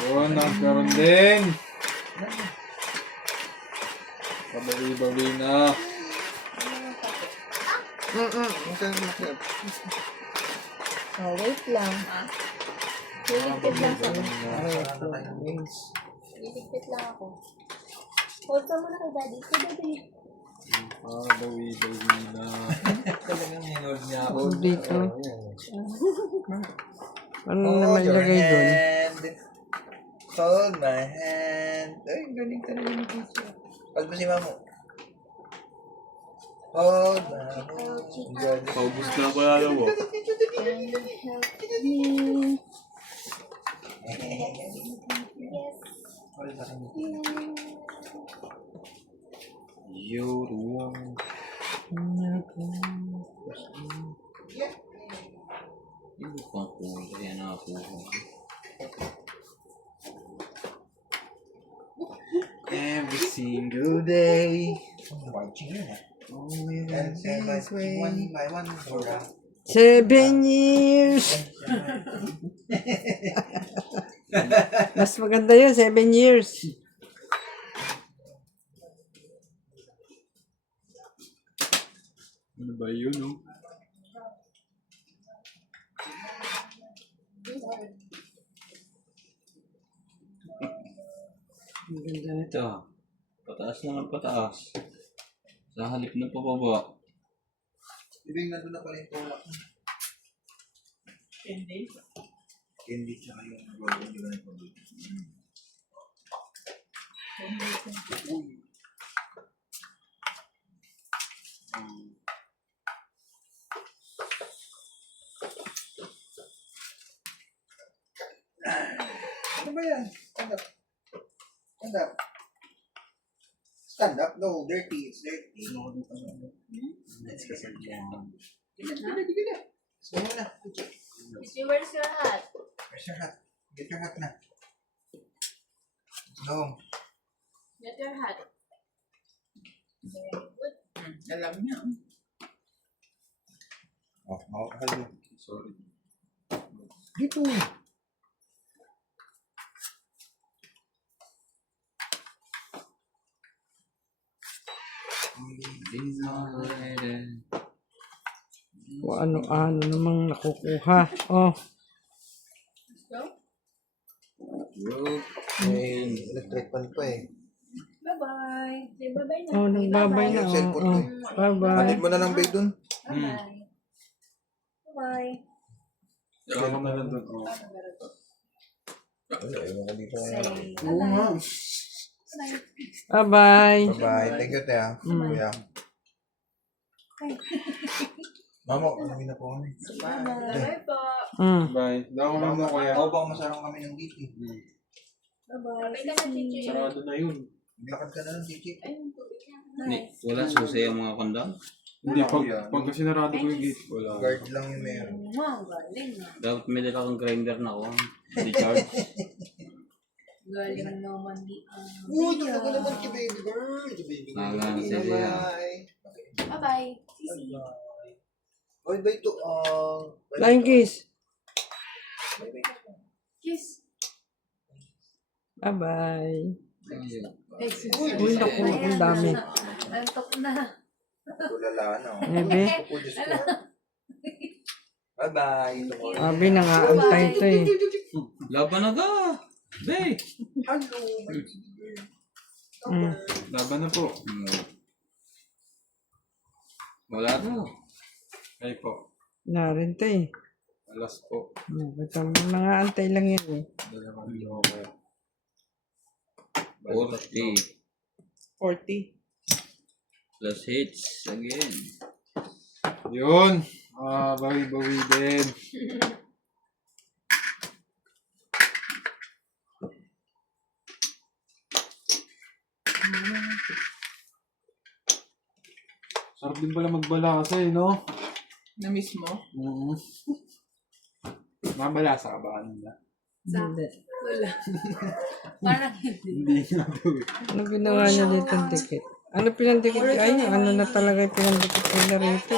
Yun, nagkaroon din. Kabawi-bawi na. Oh, wait lang. Liligpit lang sa Liligpit lang ako. Hold ka muna kay daddy. Kay daddy. Kabawi-bawi na. Talagang hinold niya ako. Hold dito. Ano Hold naman your ilagay doon? hand. Hold my hand. Ay, galing talaga ni teacher. Hold mo si mamo. Hold my hand. Paubos na pala lang mo. Help me. Yes. Hold my hand. Yun. Ibu pa po, kaya na ako. Every single day. Watching yun ah. Always And say by one by one. 7 years! Mas maganda yun, 7 years. Ano ba yun, no? Ang ganda nito. Pataas na ng pataas. Sa halip na pababa. Ibig nandun na pala yung tulak. Hindi. Hindi tsaka yung broken yun na yung pabalik. Ano ba yan? Stand up. Stand up. Stand up? No, dirty. It's dirty. Let's kasi yan. Gusto mo na. Where's your hat? Where's your hat? Get your hat na. Let's go. Get your hat. Very good. Alam niya. Hello. Sorry. Dito. These are red. O ano-ano namang nakukuha. Oh, Let's go. Rope. May electric fan pa eh. Bye-bye. Say bye-bye na. oh nagbabay na. Yung Oh, cellphone oh. ko eh. Bye-bye. Hanid mo na lang ba dun? Bye-bye. Bye-bye. Kaya na lang doon. Oh. Wala, ewan ka dito Say ngayon. Oo nga. Bye-bye. Bye-bye. Thank you, Tea. Kuya. Mamo, alamin na po kami. Bye-bye po. Bye. Daw na mo kaya. Oo, baka masarang kami ng dito. Bye-bye. Bye ka na, Chichi. Sarado na yun. Maglakad ka na lang, Chichi. Ayun po. Wala susi ang mga kondang. Hindi, pag kasi narado ko yung gate, wala. Guard lang yung meron. Wow, galing na. Dapat may dala kang grinder na ako. Recharge. Galing naman di. Uy, tulog ko naman kay baby girl. Baby girl. Alam, sige. Bye. Bye-bye. Sisi. Oy, ba ito? Flying kiss. Kiss. Bye-bye. Uy, naku, ang dami. Antok na. Tulala na. Bebe, Oh, Diyos ko. Bye-bye. sabi nangaantay ito eh. Laban na ka! Bay! Hello. Laban na po. Wala na. Ay po. Narin to eh. Alas po. Basta nangaantay lang yan eh. Dalawang limo kaya. 40. 40. Plus hits again. Yun. Bawi-bawi din. Sarap din pala magbala kasi, no? Na-miss mo? Mabalasa ka ba kanina? Hindi. Wala. Parang hindi. Hindi nga daw eh. Ano ginawa niya dito ang dikit? Ano pinandikit? Ay, ano na talaga yung pinandikit nila rito.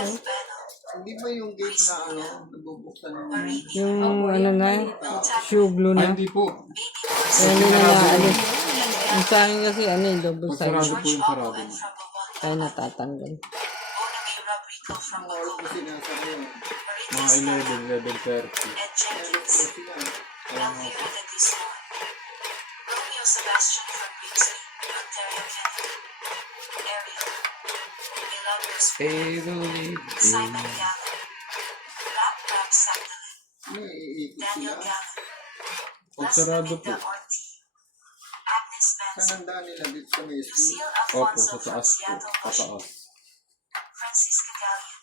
Hindi ba yung gate na ano, nabubuksan mo? Yung ano na, shoe glue Ay, na. hindi po. Kaya hindi na naalis. Yung sa akin kasi ano yung double Pag sarado side. po yung sarado mo. Kaya natatanggal. Ang oras mo sinasara yun. Mga 11, 11:30. Romeo Sebastian from Greensley, Ontario, Canada. Ariel. Milagros Favorite. Simon Gallen. Black Crab Sagdalin. Ano, iikot Daniel sila? Gallen. Pag Las sarado po. Melinda Ortiz. Agnes Saan Manson. ang daan nila dito sa may school? Lucille Opo, Alfonso sa from taas po. Seattle, Pataas. Washington. Francisca Gallion.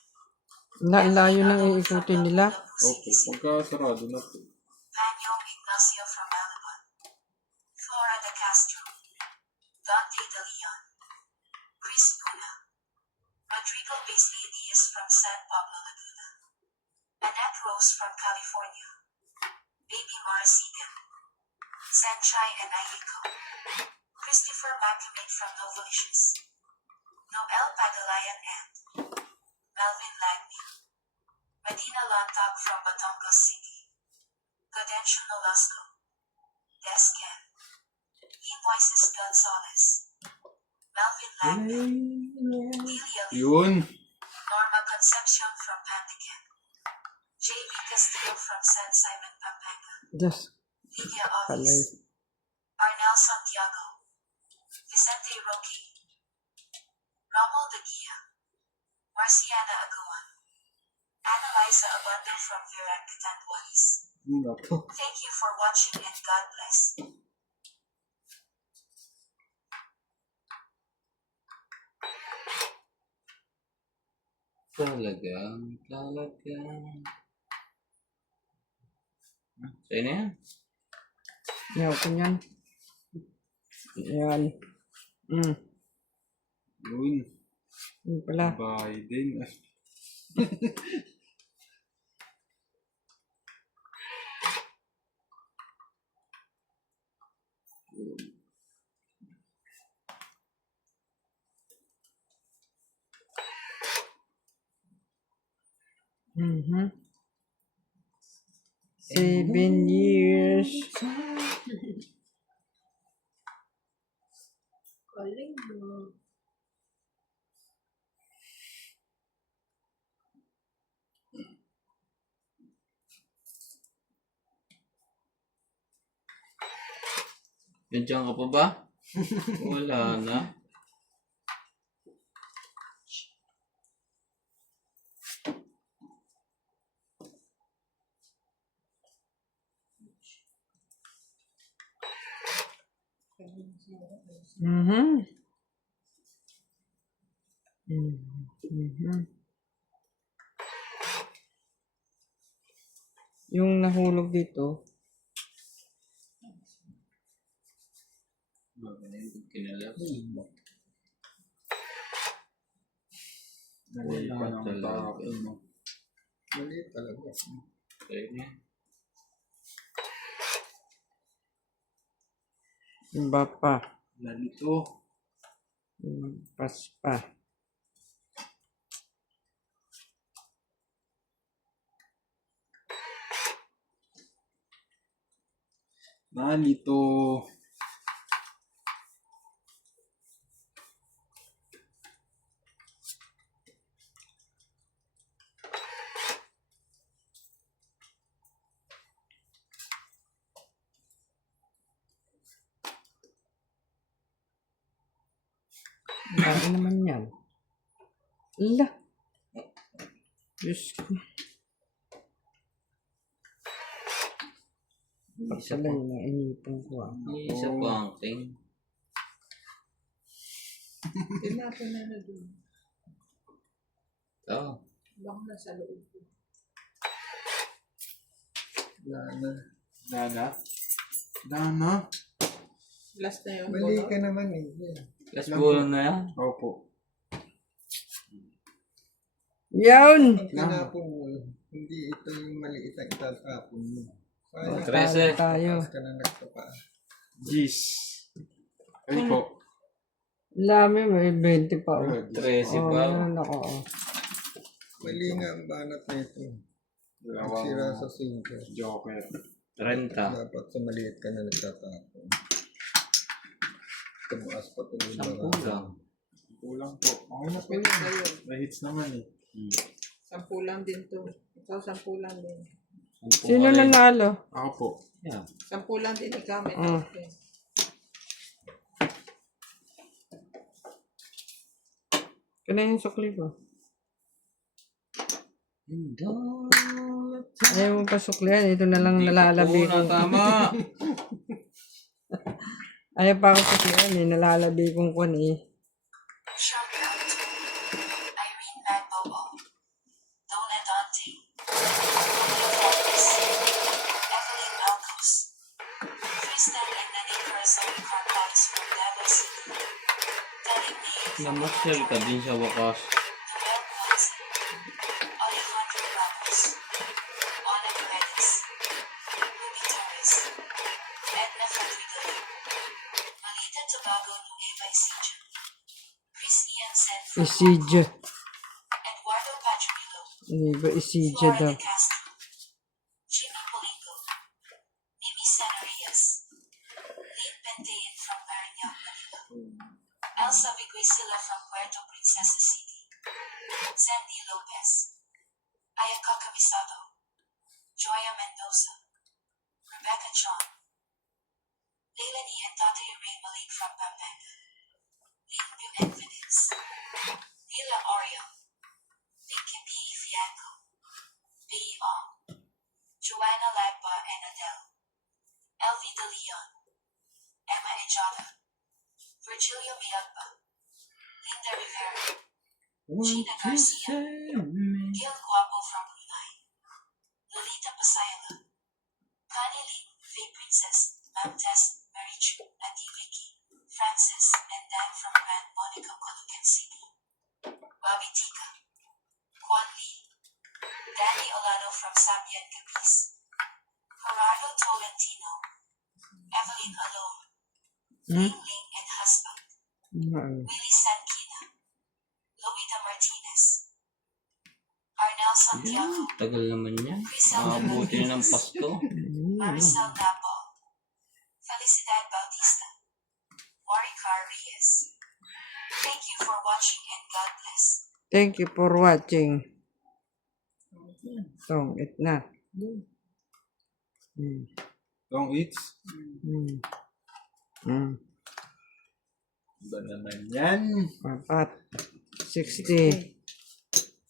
Layo nang iikutin nila. Opo, pagka sarado na po. Panyo Ignacio from Malabon. Flora de Castro. Dante de Leon. Chris Luna. Rodrigo Beasley Diaz from San Pablo, Laguna. Annette Rose from California. Baby Marcigan. Sanchai and Ayiko. Christopher Macamate from Novalicious. Noel Pagalayan and Melvin Lagme. Medina Lantag from Batangas City. Gadencio Nolasco. Descan. E. Moises Gonzalez. Melvin Lagme. Lilia Lee. Yun. Norma Concepcion from Pandacan. J.V. Castillo from San Simon, Pampanga. Diyos, Lydia palay. Ovis. Arnel Santiago. Vicente Roque. Rommel de Guia. Marciana Aguan. Annalisa Abando from Virac, Catanduanes. Yun na po. Thank you for watching and God bless. Talaga. Sa'yo na yan. Yaw ko yan. Yan. Yun. Yun pala. Biden. Ay, Mhm. 7 years. Galing mo. Nandiyan ka pa ba? Wala na. Mhm. Mhm. Yung nahulog dito, Kinalap. Wala Wala nang talaga. tao, no? Maliit talaga. Sa'yo na yan. iba pa. Lalito. Pas pa. Nalito. Laki naman yan. Ala. Diyos ko. Isa Pagkalay pa. na inipan ko ah. Isa pa ang ting. Tinapon na dun. Ito. Baka nasa loob. Lana. Nana. Nana. Last na yun. Mali Bolo. ka naman eh. Yeah. Last ball na yan. Opo. Yun! Ang tinapon mo, hindi ito yung maliit ang itatapon mo. Sayang. 13. Tayo. Tapos ka na nagtapa. Jeez. Ay po. Lami, may 20 pa oh. 13 Oh, pa. meron ako oh. Mali nga ang banat na ito. Nagsira sa Dalawang sinker. joker. 30. Dapat sa maliit ka na nagtatapon. Tumaas pa tuloy na 10 lang. Kulang po. Okay na po yun. May hits naman eh. 10 lang din to. Ikaw 10 lang din. Sino nanalo? Ako po. Yeah. 10 lang din ikaw. May Mm. tawag din. Kaya yung sukli ko. And Ayaw mo pa suklihan. Ito na lang nalalabi ko. tama. Ayaw pa ako suklihan eh. Nalalabi kong kwan eh. Shoutout. Irene Magbobo. Dona Dante. Evelyn Malcos. Tristan and Nene Corazon Carpax from Davao City. Daling Name Namasyal ka din sa wakas. Noel Ponce. Alejandro Ramos. Ana Paredes. Ruby Torres. Edna Fadrigal. Malita Tobago Nueva Ecija. Chris Ian Sen from Isidja. Eduardo Padrillo. Hindi ba Isidja daw? Florida Castro. Jimmy Polico. Mimi Sanarias. Lynn Bendayan from Parañaque, Manila. Elsa Viguisila from Puerto Princesa City. Sandy Lopez. Ayaka Camisato. Joya Mendoza. Rebecca John. Leilani and Tatay Ray Malik from Pampanga. Lindu and Phoenix. Nila Oreo. Vicky P. Fianco. B. Ong. Joanna Lagba and Adele. Elvi De Leon. Emma Ejada. Virgilio Miagba. Linda Rivera. Gina Garcia. Gil Guapo from Brunei. Lolita Pasayala. Connie Lee, Faye Princess, Ma'am Tess, Mary Chu, Auntie Vicky, Francis, and Dan from Grand Monaco, Colucan City. Bobby Tika. Juan Lee. Danny Olano from Sapian Capiz. Gerardo Tolentino. Evelyn Alone. Ling Ling and husband. Willie Sankina. Loida Martinez. Arnel Santiago. Tagal naman yan. Crisel Mabuti na ng Hernandez. Pasko. Maricel Napo. Felicidad Bautista. Waricar Reyes. Thank you for watching and God bless. Thank you for watching. It na. Long hits. Ba naman yan? 60.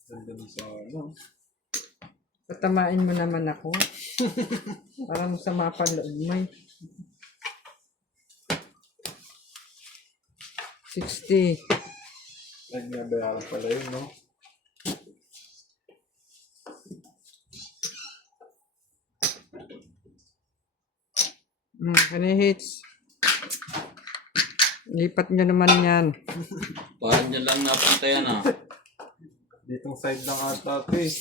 Ganda mo sa ano. Patamain mo naman ako. Parang sama pa loob mo eh. 60. Nagnabayaran pala yun, no? Kani hits. Lipat nyo naman yan. Pahan niya lang napunta yan ah. Ditong side lang ata ito eh.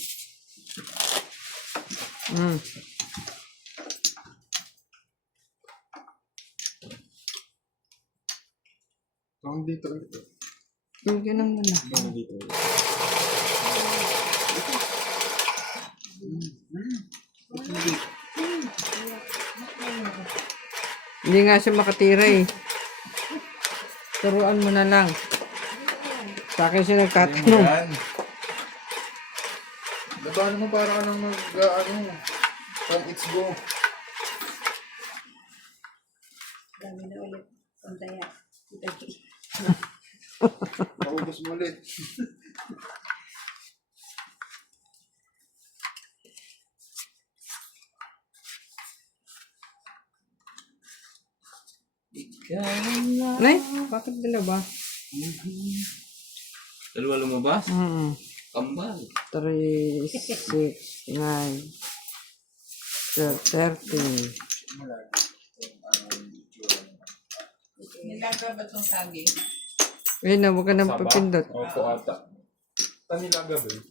Kung dito. Yung lang muna. Kung dito. Hindi nga siya makatira eh. Turuan mo na lang. Sa akin siya nagtatanong. Yan. Diba naman para ka nang ano, from it's go. Dami na ulit. Pantaya. Paubos mo ulit. Nay, bakit dalawa? Dalawa lumabas? Kambal. 3, 6, 9, 13. Nilaga ba itong saging? Ayun na, huwag ka nang Saba? papindot. Opo ata. Tanilaga ba yun?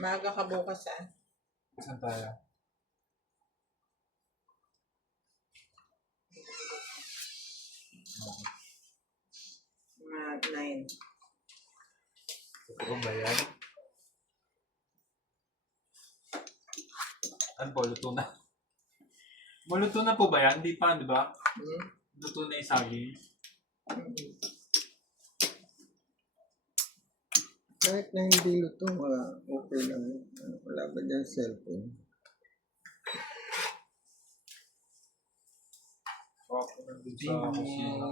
Maaga ka bukas ah. Saan tayo? Mga 9. Totoo ba yan? Ano po, luto na? Maluto na po ba yan? Hindi pa, di ba? Luto na yung saging. Kahit na hindi luto, okay lang. Wala ba dyan cellphone? Ako nandun sa kusina.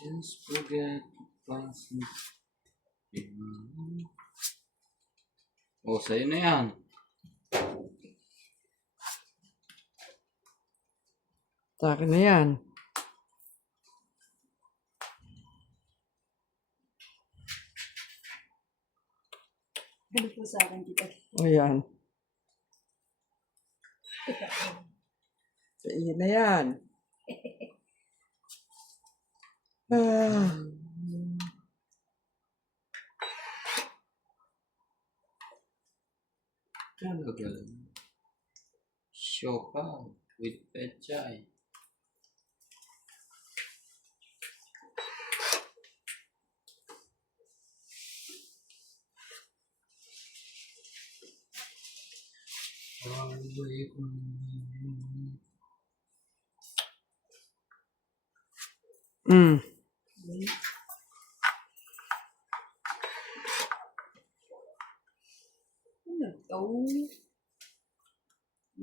Just forget past me. Oh, sa'yo na yan. Sa akin na yan. Ano po sa akin, tita? O yan. Sa iyo na yan. Ah. Talaga. Siopaw with pechay. Mm. Ano to?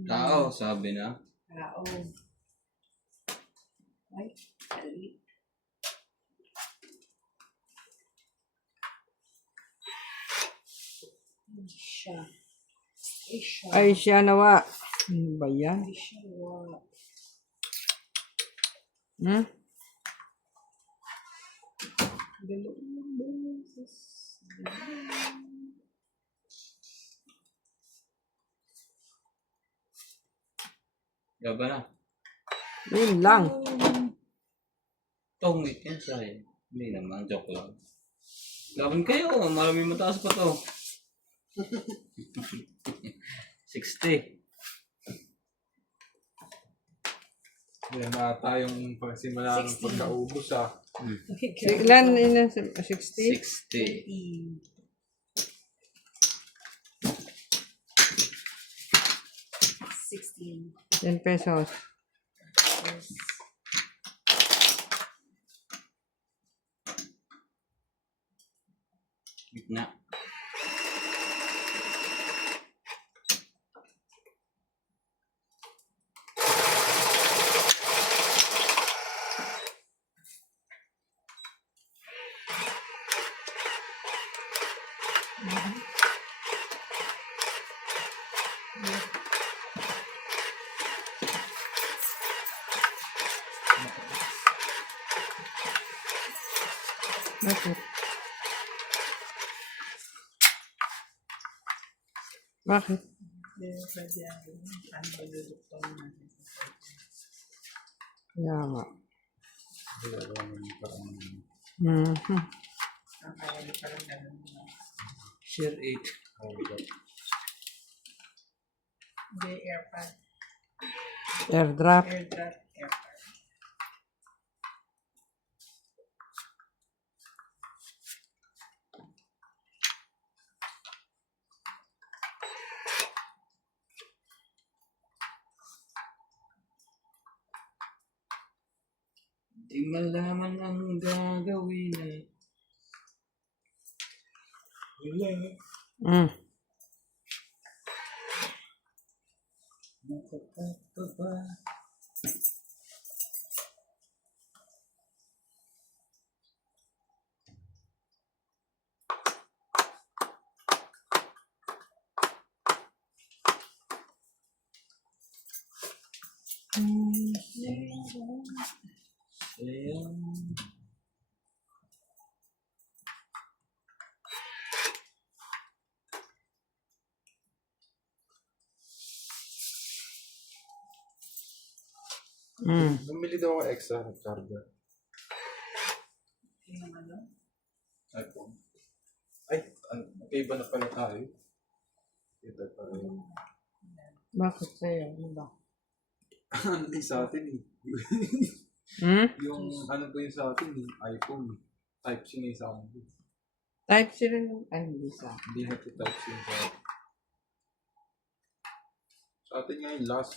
Tao, sabi na. Tao. Ay, dali. Siya. Siya. Ay, siya nawa. Ano ba yan? Siya. Wa. Hmm? Dalawang beses. Gaba na. Yun lang. Tongit yan sa'yo. Hindi naman, joke lang. Laban kayo, maraming mataas pa to. 60. Yan na tayong pagsimula ng 60. pagkaubos ah. Ilan? 60? 60. 16. 10 pesos. Gitna. Bakit? Bakit? Pwede ang malulutong natin. Kaya nga. Mhm. Ang kaya parang ganun na. Share 8. Hindi, airpad. Airdrop. Airdrop, airpad. Di malaman ang gagawin eh. Mm. Nakakataba. Sayang. Mm. Bumili daw ako extra charger. Yung ano? iPhone. Ay, magkaiba na pala tayo. Ito pala. Bakit sa'yo? Ano ba? Ano din sa atin eh. Yung ano po yung sa atin eh, iPhone. Type C na yung sa akin. Type C rin. Ay, hindi sa. Hindi na to type C yung sa atin. Sa atin nga yung last.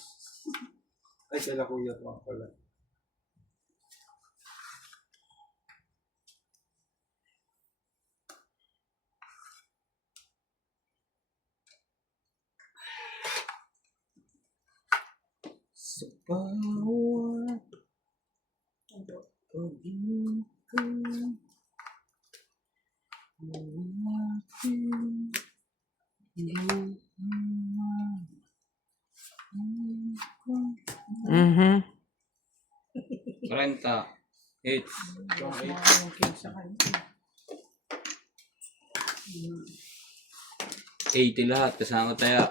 Ay, kala kuya ko nga pala. Sa bawat pag-ibig ko, malaking inuman. Mhm. 30. 8. Yung Yung cake sa kanya. 80 lahat. Kasama tayo.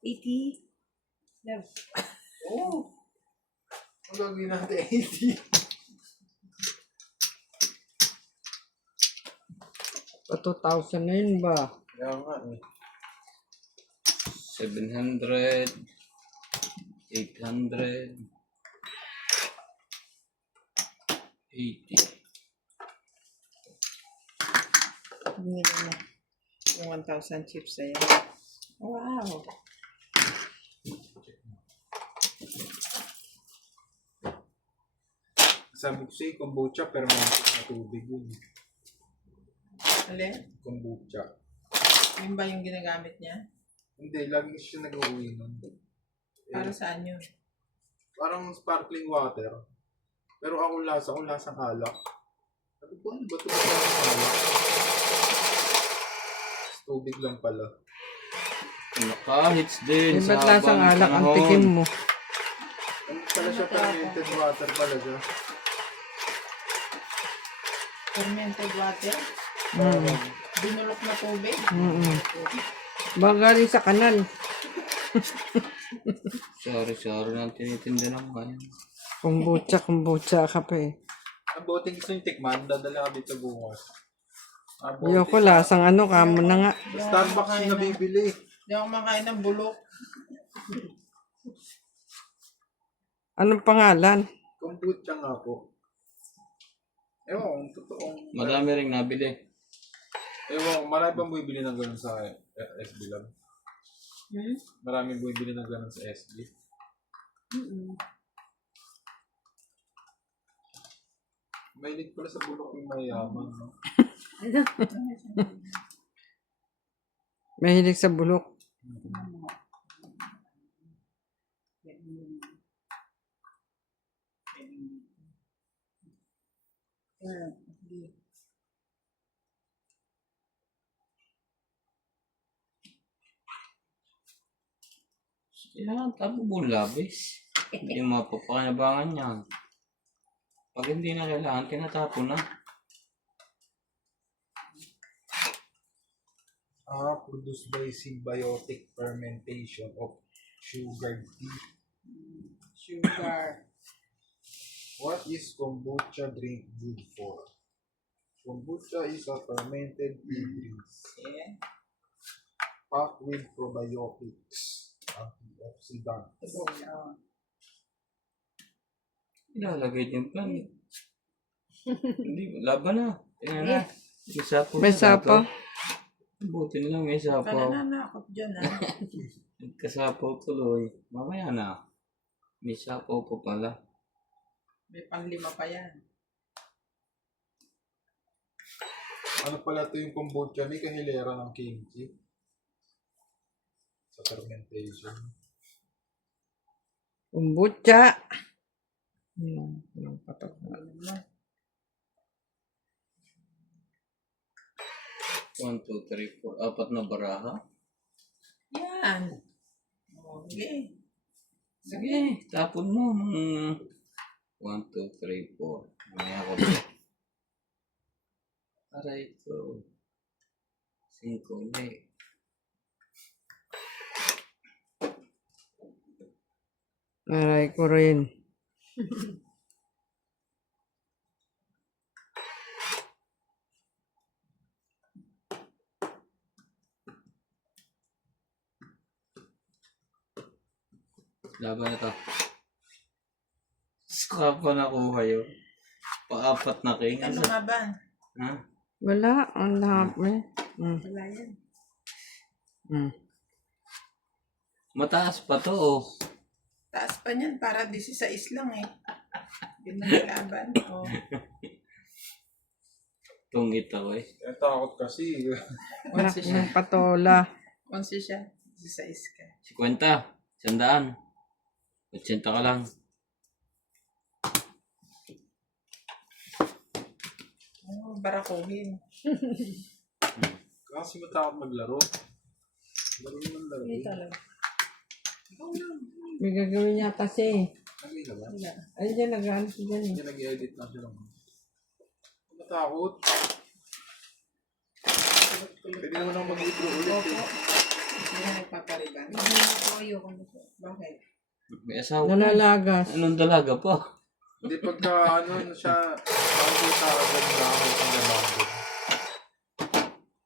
80. Love. Oo. Ang gagawin natin 80. Pa 2,000 na yun ba? Kaya nga eh. 700. 800. 80. Binili mo. Yung 1,000 chips sa'yo. Wow. Sabi ko sa'yo, kombucha, pero mantik na tubig yun. Alin? Kombucha. Yun ba yung ginagamit niya? Hindi, lagi siya nag-uwi nun. Para saan yun? Parang sparkling water. Pero ako lasang alak. Sabi ko, ano ba ito? Lasang alak? Tubig lang pala. Nakahits din Eh, sa ba't lasang habang alak ang panahon. tikim mo? Ano pala siya, fermented water pala siya. Fermented water? Binulok na tubig? Baka galing sa kanal. Sorry lang tinitinda ng mga yan. Kombucha kape. Ang bote gusto yung tikman, dadala ka dito bukas. Ayoko, lasang ano, kamo na nga. Starbucks yung nabibili. Hindi ako makain ng bulok. Anong pangalan? Kombucha nga po. Ewan, totoong... Madami ring nabili. Ewan, marami bang bumibili ng ganun sa SB Lab? Maraming bumibili ng ganun sa SB? Mahilig pala sa bulok yung mayaman, no? Mahilig sa bulok. Kailangan tabo buong labis. Hindi mapapakinabangan yan. Pag hindi na kailangan, tinatapon na. Produced by symbiotic fermentation of sugar tea. Sugar. What is kombucha drink good for? Kombucha is a fermented tea drink Yeah. packed with probiotics, antioxidants. Ilalagay din pa. Hindi, laban na. Tingnan na. May sapo. May sapo. Buti na lang may Ka sapo. nananakot dyan, ha? Nagkasapo tuloy. Mamaya na. May sapo pa pala. May panglima pa yan. Ano pala ito yung kombucha? May kahilera ng kimchi sa fermentation. Kombucha. Walang patok na. 1, 2, 3, 4. 4 na baraha. Yan. Okay. Sige, tapon mo. 1, 2, 3, 4. Mamaya ko ba? Aray ko. 5 ulit. Aray ko rin. Laban na to. Skapa na kuha yun. Pa-apat na king. Ano nga ba? Ha? Wala. Ang lahat eh. Wala yan. Mataas pa to oh. Taas pa niyan, para 16 lang eh. Binalaban. Oh. Tungit ako eh. Eh, takot kasi. Wala Onsi siya. ng patola. Onsi siya. 16 ka. 50. 100. 80 ka lang. Oh, barakuhin. Kasi matakot maglaro. Laro naman laro. Hindi talaga. May gagawin yata siya eh. Lagi na ba? Ay, dyan, nag-ano siya dyan eh. Hindi nag-edit lang siya naman. Matakot. Pwede naman ako mag-intro ulit eh. Hindi na nagpapariban. Hindi ko ayoko nito. Bakit? May asawa. Nalalagas. Anong dalaga pa? Hindi pagka ano siya, bago sa agad na ako ang ganago.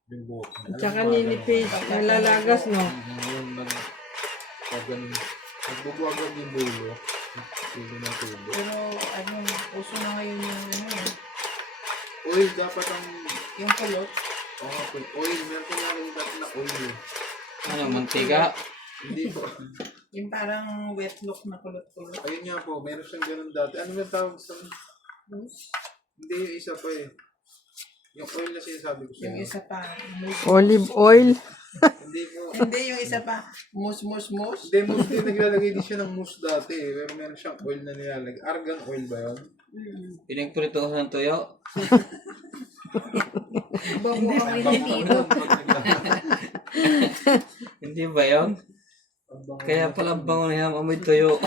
Yung buhok niya. At saka ninipis. Nalalagas, no? Yung pag ganun, nagbubuagag yung dulo. Dulo ng tubo. Pero ano, uso na ngayon yung ano eh. Oil, dapat ang, Yung kulot. oil, meron ko nga dati na oil eh. Ano, mantika? Hindi po. Yung parang wet look na kulot-kulot. Ayun nga po, meron siyang ganun dati. Ano yung tawag sa... Hindi, yung isa pa eh. Yung oil na sinasabi ko Yung sa'yo. isa pa, mousse. Olive oil. Hindi po. Hindi, yung isa pa, mousse. Hindi, mousse din. Naglalagay din siya ng mousse dati eh. Pero meron siyang oil na nilalagay. Argan oil ba yun? Pinagprito ko ng tuyo. Bobo kami ng tito. Hindi ba yun? Kaya pala bango na yan, amoy tuyo.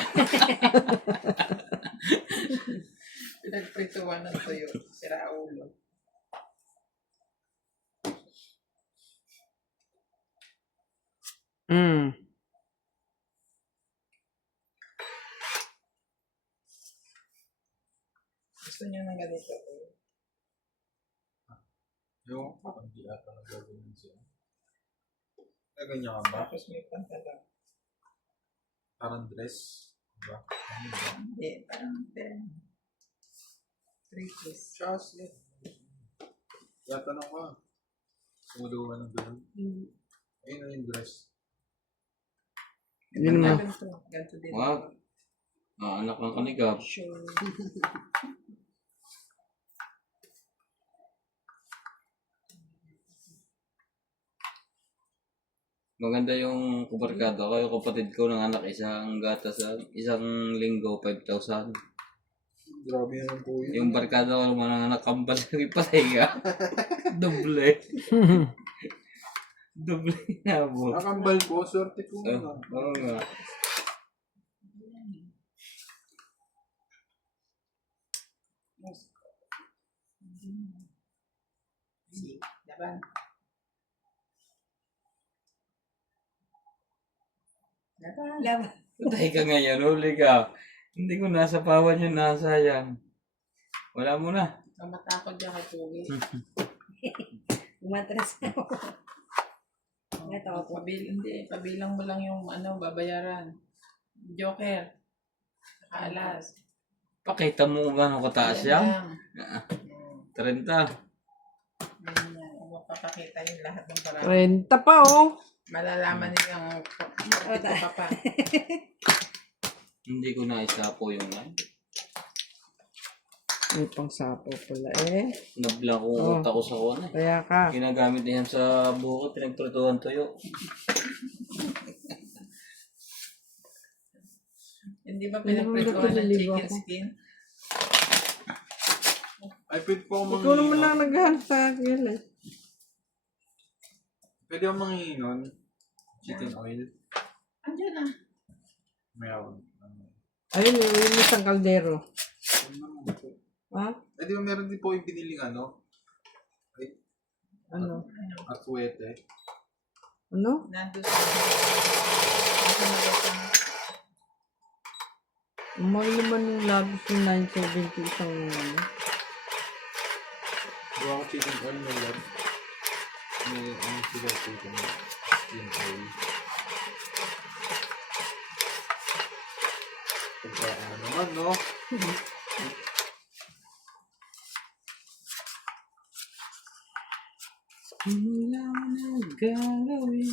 Pinagprituan ng tuyo. Sira ulo. Gusto niyo ng ganito. Yung hindi ata nagagawin siya. Ganyan ka ba? Tapos may pantalon. Parang dress. Diba? Ano ba? Hindi, parang 10. 3 Chas eh. Yatanong ka. Sumuluhan ng gano'n. Ayun na yung dress. Hindi naman. Ganito din. Wag. Anak ng kanigap. Sure. Maganda yung kubarkada ko. Yung kapatid ko ng anak, isang gata sa isang linggo, 5,000. Grabe naman po yun. Yung barkada ko naman ng anak, kambal yung patay ka. Doble. Doble na mo. Nakambal po, swerte po ano. Oo nga. Laban. Laban. Patay ka ngayon, huli ka. Hindi ko nasa pawan yun, nasayang. Wala mo na. Matakot dyan kay Pugi. Umatras na ako. Ito ako. Hindi, pabilang mo lang yung ano, babayaran. Joker. Alas. Pakita mo kung gano'ng kataas yan. 30. Ganyan. Mapapakita yung lahat ng parang. 30 pa oh. Malalaman nilang ito ka pa. Hindi ko na isapo yung line. May pang sapo pala eh. Nabla ko utak ko sa kone. Kaya ka. Ginagamit niyan sa buko, pinagprituhan tuyo. Hindi ba Hindi mo pinagprituhan ng pinaliligo chicken ako. skin? Ay, pwede po akong Ikaw naman manghihinon. lang naghahanap sa akin eh. Pwede akong manghihinon. Chicken oil. Andiyan na. Mayroon. Ayun yung isang kaldero. Ano naman po? Ha? Eh, di ba meron din po yung piniling ano? Ay, Ano? aswete. Ano? Nandun sa... Nasa nalito na. Mahal naman yung labis yung 970 isang ano. Gawa ko chicken oil na yan. May ano sila chicken oil. naman, no? Wala na gagawin.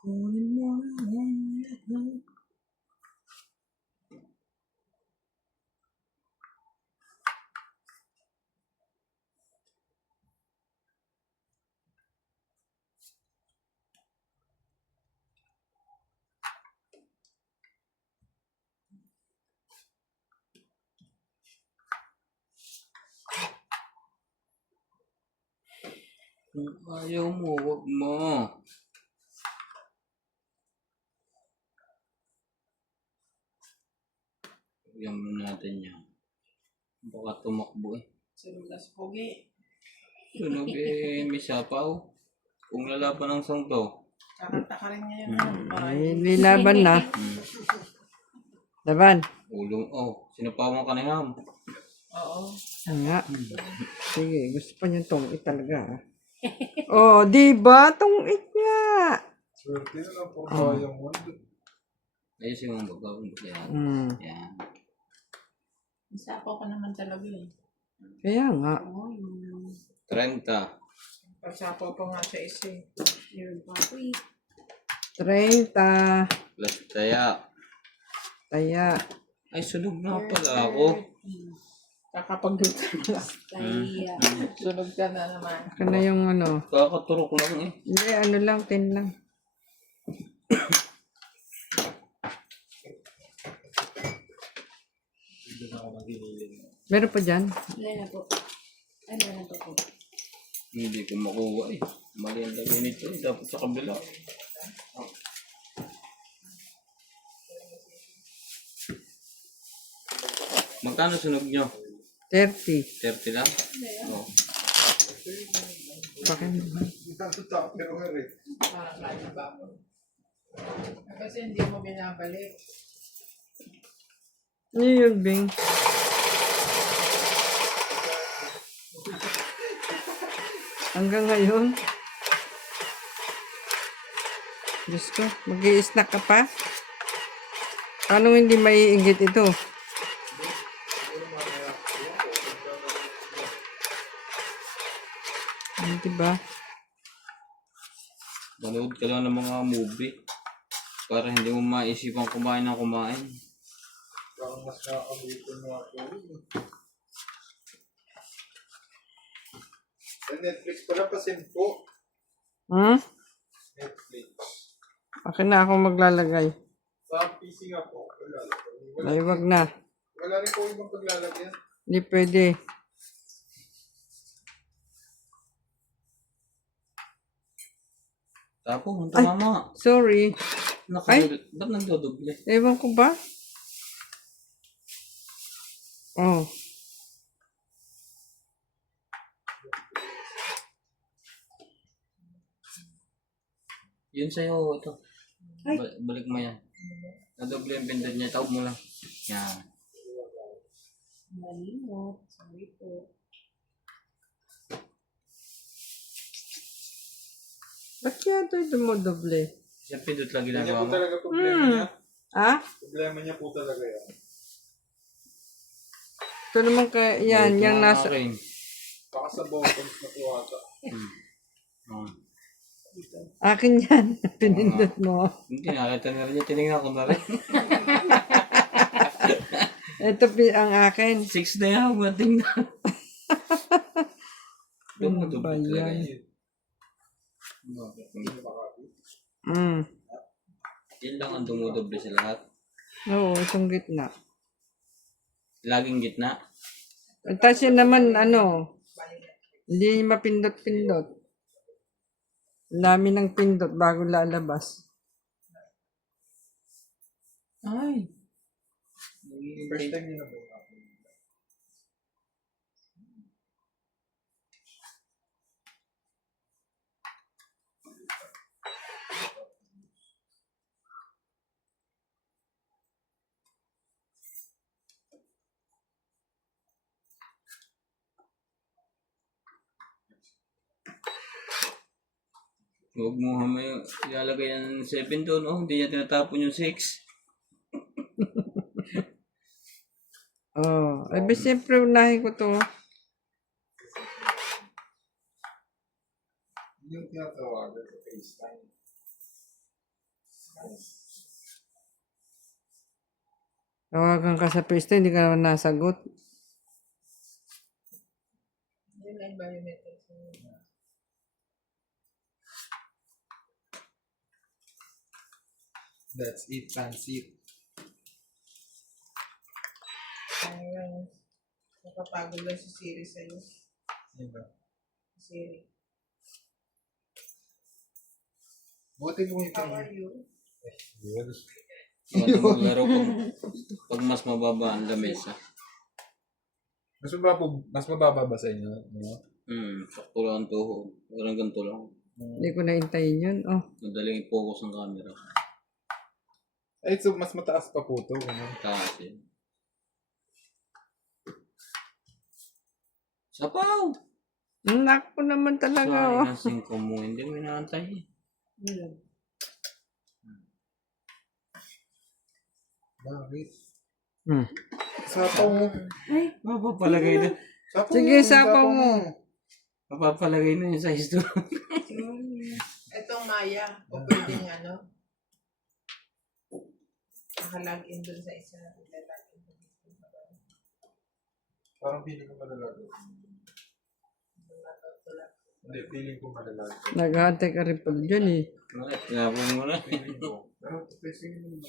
Kunin mo ang lahat. Kung ayaw mo, wag mo. Bigyan mo natin yan. Baka tumakbo eh. Sunog na si Pogi. Sunog eh, may sapaw. Kung lalaban ng sangto. Kakanta ka rin niya yun. Ay, may laban na. Laban. Ulong, sinapawan ka na yan. Oo. Nga. Sige, gusto pa niyo tong talaga. Oh, di ba? Tong nga. Swerte na lang po sayang mo. Ayusin mo ang bagawin. Yan. Yan. Isapaw ka naman talaga eh. Kaya nga. Oo, yung 30. pagsapaw pa nga sa isa eh. Meron pa ako eh. 30. Plus taya. Taya. Ay, sunog na pala ako. Kakapagluto na. Kaya, Sunog ka na naman. Ito na yung ano. Kakaturok lang eh. Hindi, ano lang, 10 lang. Hindi na ako naginiling. Meron pa dyan? wala na po. Ay, wala na po. Hindi ko makuha eh. Mali ang lagay nito eh. Dapat sa kabila. Magkano sunog nyo? 30. 30 lang? Oo. Bakit naman? Pero nga rin. Parang kaya ba mo? Kasi hindi mo binabalik. Ano yun, Bing? Hanggang ngayon? Diyos ko, mag-i-snack ka pa? Paano hindi maiinggit ito? Diba? Manood ka lang ng mga movie. Para hindi mo maisipan kumain ng kumain. Parang mas nakakabuto na ako. Sa Netflix pala pasin po. Netflix. Akin na ako maglalagay. Sa PC nga po. Wala. Ay, wag na. Wala rin po ibang paglalagyan. Hindi pwede. Tapos, ang tumama. Sorry. Ba't nagdodoble? Ewan ko ba? Oh. Yun sa'yo, ito. Balik mo yan. Nadoble yung pindad niya. Tawag mo lang. Yan. Malimot. Sorry po. Ba't kaya ito dumodoble? Siya pindot lang Yan ginagawa po mo. talaga problema niya. Ah? Problema niya po talaga yan. Ito naman kaya, yan, Ito yung nga nasa, akin. Baka sa buttons na po ata. akin yan, pinindot mo. Hindi, nakita na rin niya. Tinignan ko na rin. Ito ang akin. 6 na yan. Mating na. Ano ba yan? Yan lang ang dumudoble sa lahat. Oo, itong gitna. Laging gitna. Tapos yun naman, hindi mapindot-pindot. Ang dami ng pindot bago lalabas. Ay, First time yun ako. Huwag mo ilalagay yan ng 7 doon. Oh, hindi niya tinatapon yung 6. Oh, ay ba siyempre unahin ko to. Yung tinatawagan sa FaceTime. Tawagan ka sa pwesto, hindi ka naman nasagot. yun ang biometrics. That's it, fancy. Ayun. Napapagod lang si Siri sa'yo. Diba? Siri. Buti mo yung How are you? Ano maglaro pag mas mababa ang lamesa. Mas mababa ba sa inyo? No? Sakto lang ang tuhod. Walang ganito lang. Hindi ko naintayin yun. Oh, Madaling i-focus ang camera. Ay, so mas mataas pa po ito. Ano? Taas yun. Sapaw! naku naman talaga. Sayang ang 5 mo. Hindi mo inaantay eh. Bakit? Hmm. Sapaw mo. Mapapalagay na. Sapaw Sige, mo, sapaw mo. Mapapalagay na yung size doon. Itong Maya, o pwedeng nakalagin dun sa isa. Parang feeling ko malalago. Hindi, feeling ko malalago. Naghahantay ka rin pag dyan eh. Tinapon mo na. Feeling ko. Pero kasi yun yung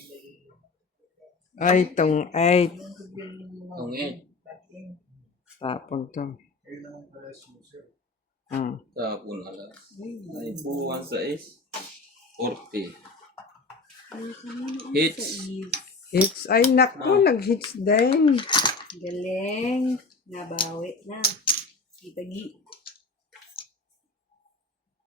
Ay, tong 8. Itong 8. Tapon to. Ayun naman pala susi. Tapon alas. Ay, buwan sa is. 40. Hits. Hits. Ay, naku, nag-hits din. Galing. Nabawi na. Kita-gi.